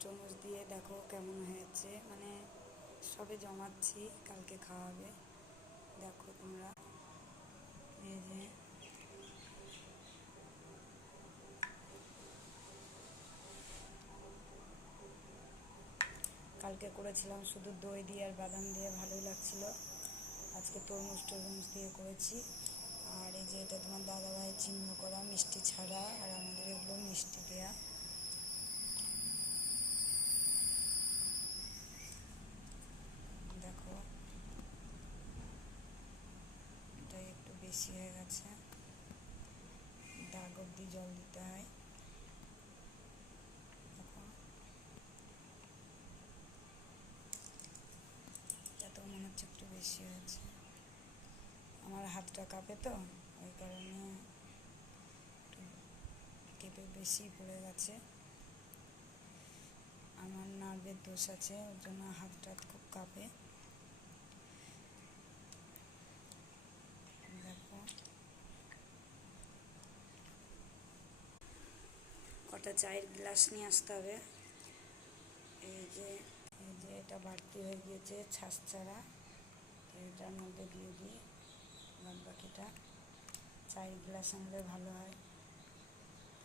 টরমুজ দিয়ে দেখো কেমন হয়েছে, মানে সবে জমাচ্ছি, কালকে খাওয়াবে। দেখো তোমরা, এই যে কালকে করেছিলাম শুধু দই দিয়ে আর বাদাম দিয়ে, ভালোই লাগছিল। আজকে টরমুজ দিয়ে করেছি। আর এই যে এটা তোমার দাদাভাই চিহ্ন করা মিষ্টি ছাড়া, আর আমাদের এগুলো মিষ্টি দেয়া। দেখো এটাই একটু বেশি হয়ে গেছে, দাগ অব্দি জল দিতে হয়। দেখো এত মনে হচ্ছে একটু বেশি হয়েছে, আমার হাতটা কাঁপে তো, ওই কারণে একটু কেঁপে বেশি পড়ে গেছে। আমার নার্ভের দোষ আছে, ওর জন্য হাতটা খুব কাঁপে। দেখো কটা চায়ের গ্লাস নিয়ে আসতে হবে। এই যে এটা বাড়তি হয়ে গিয়েছে ছাঁচ ছাড়া, এটার মধ্যে দিয়ে দিই। বাদ বাকিটা চায়ের গ্লাস আনলে ভালো হয়,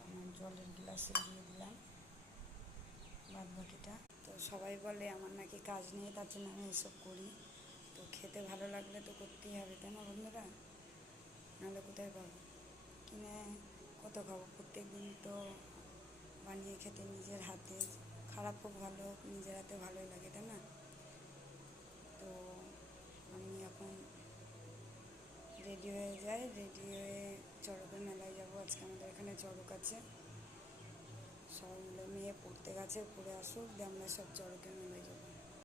আমার জলের গ্লাসে দিয়ে দিলাম বাদ বাকিটা। তো সবাই বলে আমার নাকি কাজ নেই, তার জন্য আমি এসব করি। তো খেতে ভালো লাগলে তো করতেই হবে, তাই না বন্ধুরা? নাহলে কোথায় পাবো, কিনে কত খাবো? প্রত্যেক দিন তো বানিয়ে খেতে নিজের হাতে, খারাপ হোক ভালো হোক, নিজের হাতে ভালোই লাগে, তাই না? তো আমি এখন রেডি হয়ে যাই, রেডি হয়ে চড়কের মেলায় যাবো। আজকে আমাদের এখানে চড়ক আছে, সবাই মিলে মেয়ে পড়তে গেছে, পড়ে আসুক দিয়ে আমরা সব চড়কের মেলায় যাবো।